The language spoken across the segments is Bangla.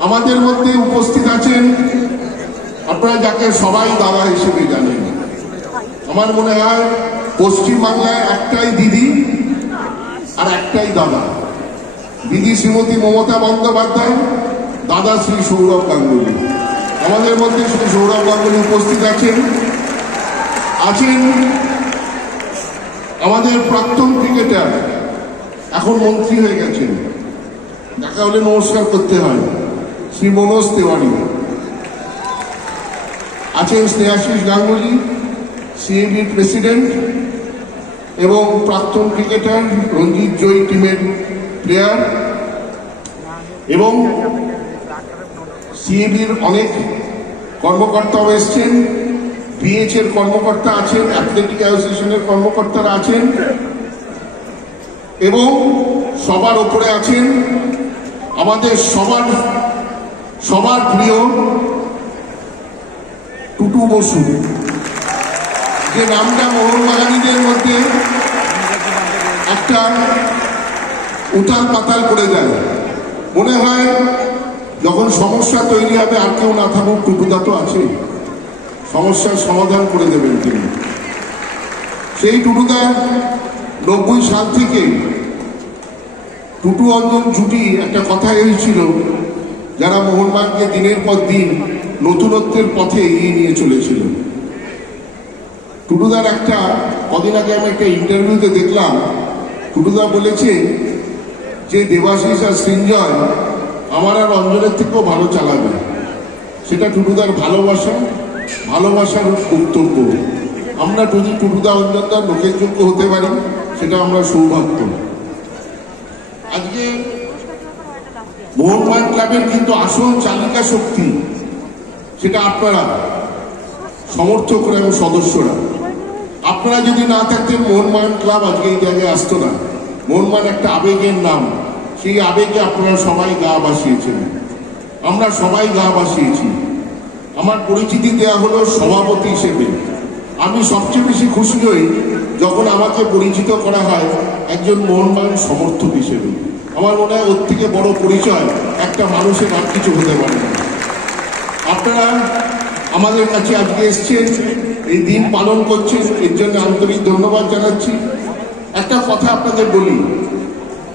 আমাদের মধ্যে উপস্থিত আছেন আপনারা যাকে সবাই দাদা হিসেবে জানেন। আমার মনে হয় পশ্চিম বাংলায় একটাই দিদি আর একটাই দাদা, দিদি শ্রীমতী মমতা বন্দ্যোপাধ্যায়, দাদা শ্রী সৌরভ গাঙ্গুলি। আমাদের মধ্যে শ্রী সৌরভ গাঙ্গুলি উপস্থিত আছেন। আমাদের প্রাক্তন ক্রিকেটার, এখন মন্ত্রী হয়ে গেছেন, দেখা হলে নমস্কার করতে হয়, শ্রী মনোজ তেওয়ারি। আছেন স্নেহাশিস গাঙ্গুলি, সিএবির প্রেসিডেন্ট এবং প্রাক্তন ক্রিকেটার, রঞ্জিত জয়ী টিমের প্লেয়ার, এবং সিএবির অনেক কর্মকর্তাও এসছেন, বিএইচ এর কর্মকর্তা আছেন, অ্যাথলেটিক অ্যাসোসিয়েশনের কর্মকর্তারা আছেন, এবং সবার উপরে আছেন আমাদের সবার প্রিয় টুটু বসু, যে নামটা মোহনবাগানীদের মধ্যে একটা উথাল পাতাল করে দেয়। মনে হয় যখন সমস্যা তৈরি হবে আর কেউ না থাকুক, টুটুদা তো আছে, সমস্যার সমাধান করে দেবেন তিনি। সেই টুটুদা 90 সাল থেকে টুটু অঞ্জন জুটি একটা কথা হয়েছিল, যারা মোহনবাগানকে দিনের পর দিন নতুনত্বের পথে এগিয়ে নিয়ে চলেছিল। টুটুদার একটা কদিন আগে আমি একটা ইন্টারভিউতে দেখলাম, টুটুদা বলেছে যে দেবাশিস আর সৃঞ্জয় আমার আর অঞ্জনের থেকেও ভালো চালাবে। সেটা টুটুদার ভালোবাসার বক্তব্য। আমরা যদি টুটুদা অঞ্জনদার লোকের যোগ্য হতে পারি, সেটা আমরা সৌভাগ্য। আজকে মোহনবাগান ক্লাবের কিন্তু আসল চালিকা শক্তি সেটা আপনারা সমর্থকরা এবং সদস্যরা। আপনারা যদি না থাকতেন, মোহনবাগান ক্লাব আজকে এই জায়গায় আসতো না। মোহনবাগান একটা আবেগের নাম, সেই আবেগে আপনারা সবাই গা ভাসিয়েছেন, আমরা সবাই গা ভাসিয়েছি। আমার পরিচিতি দেওয়া হলো সভাপতি হিসেবে। আমি সবচেয়ে বেশি খুশি হই যখন আমাকে পরিচিত করা হয় একজন মোহনবাগান সমর্থক হিসেবে। আমার মনে হয় ওর থেকে বড় পরিচয় একটা মানুষের আর কিছু হতে পারে না। আপনারা আমাদের কাছে আজকে এসছেন, এই দিন পালন করছেন, এর জন্য আন্তরিক ধন্যবাদ জানাচ্ছি। একটা কথা আপনাদের বলি,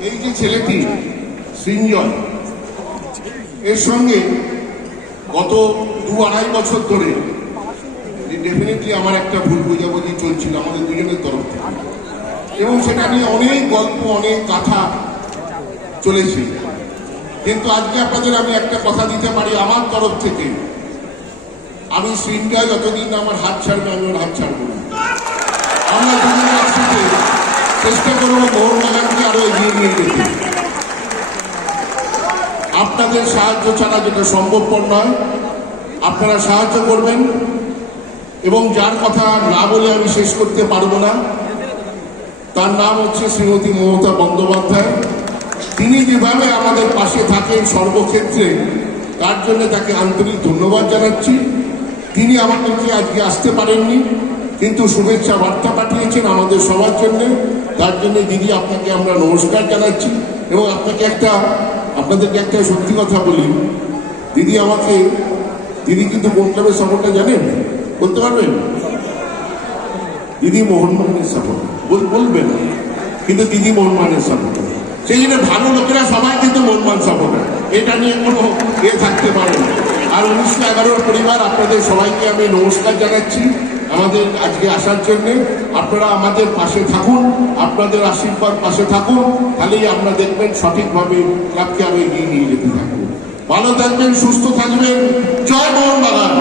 এই যে ছেলেটি সৃঞ্জয়, এর সঙ্গে গত 2-2.5 বছর ধরে ডেফিনেটলি আমার একটা ভুল বোঝাবুঝি চলছিল আমাদের দুজনের তরফ থেকে, এবং সেটা নিয়ে অনেক গল্প, অনেক কথা চলেছে। কিন্তু আজকে আপনাদের আমি একটা কথা দিতে পারি আমার তরফ থেকে, আমি সৃঞ্জয় যতদিন আমার হাত ছাড়বে, আমি ওর হাত ছাড়বো না। আমরা দুজনে একসাথে চেষ্টা করবো মোহনবাগানকে আরো এগিয়ে নিয়ে যেতে। আপনাদের সাহায্য ছাড়া যেটা সম্ভবপর নয়, আপনারা সাহায্য করবেন। এবং যার কথা না বলে আমি শেষ করতে পারবো না, তার নাম হচ্ছে শ্রীমতী মমতা বন্দ্যোপাধ্যায়। তিনি যেভাবে আমাদের পাশে থাকেন সর্বক্ষেত্রে, তার জন্য তাকে আন্তরিক ধন্যবাদ জানাচ্ছি। তিনি আমাদেরকে আজকে আসতে পারেননি, কিন্তু শুভেচ্ছা বার্তা পাঠিয়েছেন আমাদের সবার জন্য। তার জন্য দিদি, আপনাকে আমরা নমস্কার জানাচ্ছি। এবং আপনাদেরকে একটা সত্যি কথা বলি, দিদি কিন্তু কোন ক্লাবের সাপোর্টটা জানেন? বলতে পারবেন? দিদি মোহনবাগানের সাপোর্ট বলবেন, কিন্তু দিদি মোহনবাগানের সাপোর্ট। সেই জন্য ভালো লোকেরা সবাই কিন্তু মোহনবাগান সাপোর্ট, এটা নিয়ে কোনো থাকতে পারে না। আর 1911 পরিবার, আপনাদের সবাইকে আমি নমস্কার জানাচ্ছি আমাদের আজকে আসার জন্য। আপনারা আমাদের পাশে থাকুন, আপনাদের আশীর্বাদ পাশে থাকুন, তাহলেই আপনারা দেখবেন সঠিকভাবে ক্লাবকে আরো এগিয়ে নিয়ে যেতে থাকবো। ভালো থাকবেন, সুস্থ থাকবেন। জয় মোহনবাগান।